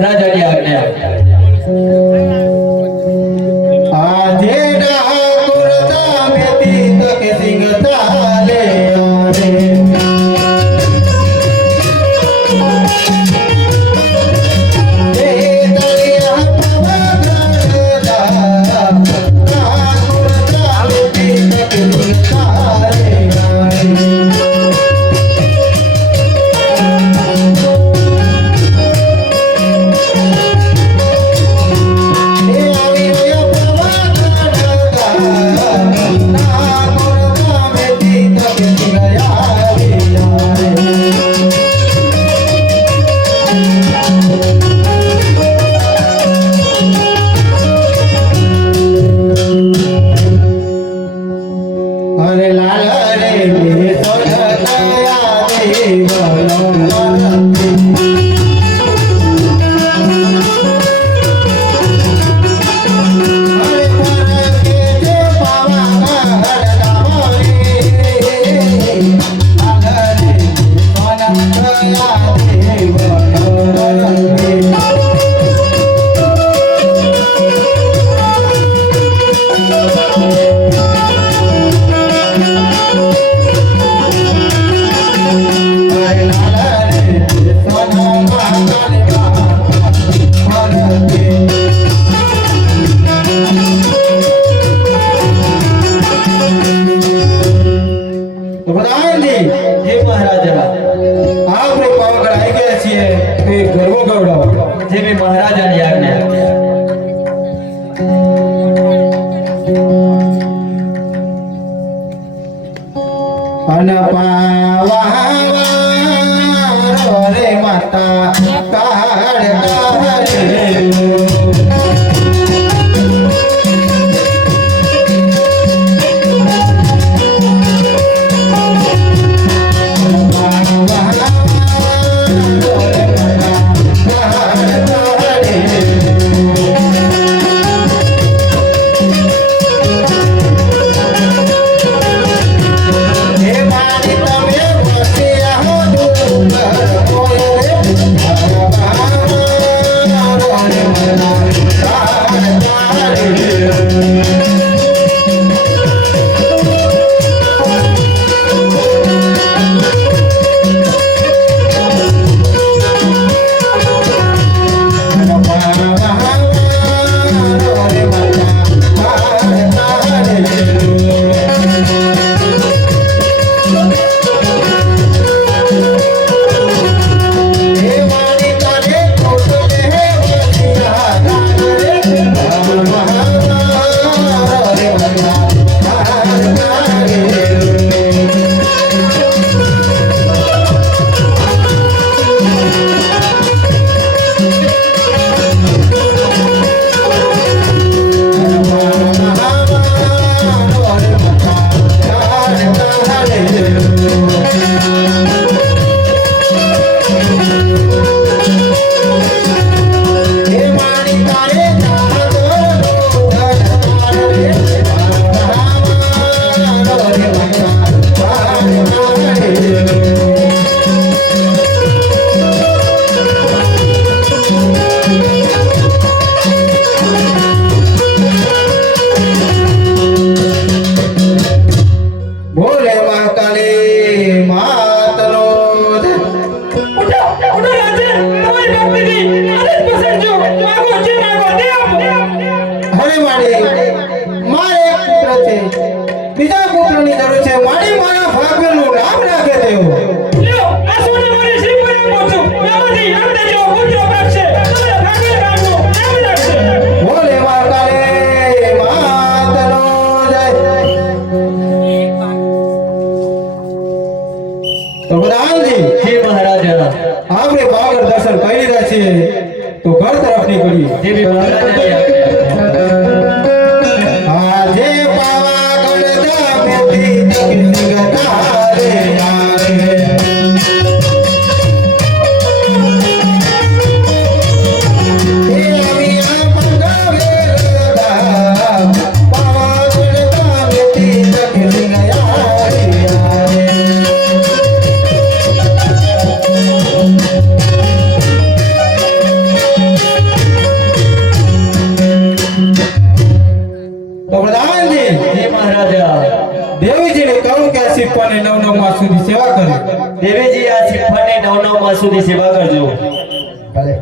મહારાજાની આજ્ઞા આજે ડાકોર સામેથી તકે સિંગ તાલે આવે મહારાજાની આજ્ઞા રે માતા કાળ બીજા પુત્રની જરૂર છે મારી મારા ભાગ્યનું નામ રાખે દેવો લ્યો આ સોને મારી શ્રી પર પહોંચો નામથી નામ દેજો પુત્ર પ્રાપ્ત છે તમારા ભાગ્ય નામનું નામ રાખશે બોલે માતાને માતનો જય તો બધાજી હે મહારાજા આપણે બાગર દર્શન કરી રહ્યા છીએ તો ઘર તરફ નીકળીએ દેવી મહારાજાની આજ્ઞા આજે પાવાગઢ ધામેથી જગત તારે આવે શ્રીફળની 9 માસ સુધી સેવા કરે. દેવીજી આ શ્રીફળની 9 માસ સુધી સેવા કરજો. ભલે